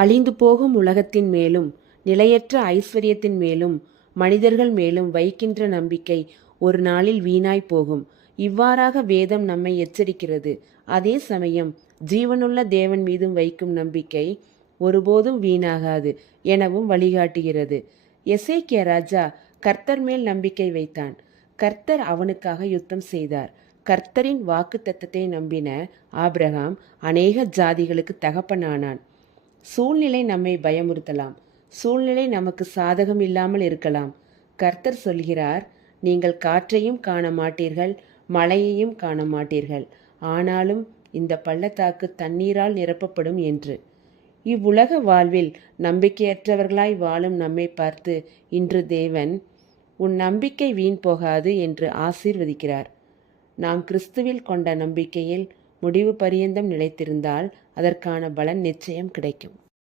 அழிந்து போகும் உலகத்தின் மேலும் நிலையற்ற ஐஸ்வர்யத்தின் மேலும் மனிதர்கள் மேலும் வைக்கின்ற நம்பிக்கை ஒரு நாளில் வீணாய் போகும். இவ்வாறாக வேதம் நம்மை எச்சரிக்கிறது. அதே சமயம் ஜீவனுள்ள தேவன் மீதும் வைக்கும் நம்பிக்கை ஒருபோதும் வீணாகாது எனவும் வழிகாட்டுகிறது. எசேக்கிய ராஜா கர்த்தர் மேல் நம்பிக்கை வைத்தான். கர்த்தர் அவனுக்காக யுத்தம் செய்தார். கர்த்தரின் வாக்குத்தத்தத்தை நம்பின ஆபிரகாம் அநேக ஜாதிகளுக்கு தகப்பனானான். சூழ்நிலை நம்மை பயமுறுத்தலாம். சூழ்நிலை நமக்கு சாதகம் இல்லாமல் இருக்கலாம். கர்த்தர் சொல்கிறார் நீங்கள் காற்றையும் காண மாட்டீர்கள் மழையையும் காண மாட்டீர்கள் ஆனாலும் இந்த பள்ளத்தாக்கு தண்ணீரால் நிரப்பப்படும் என்று. இவ்வுலக வாழ்வில் நம்பிக்கையற்றவர்களாய் வாழும் நம்மை பார்த்து இன்று தேவன் உன் நம்பிக்கை வீண் போகாது என்று ஆசீர்வதிக்கிறார். நாம் கிறிஸ்துவில் கொண்ட நம்பிக்கையில் முடிவு பரியந்தம் நிலைத்திருந்தால் அதற்கான பலன் நிச்சயம் கிடைக்கும்.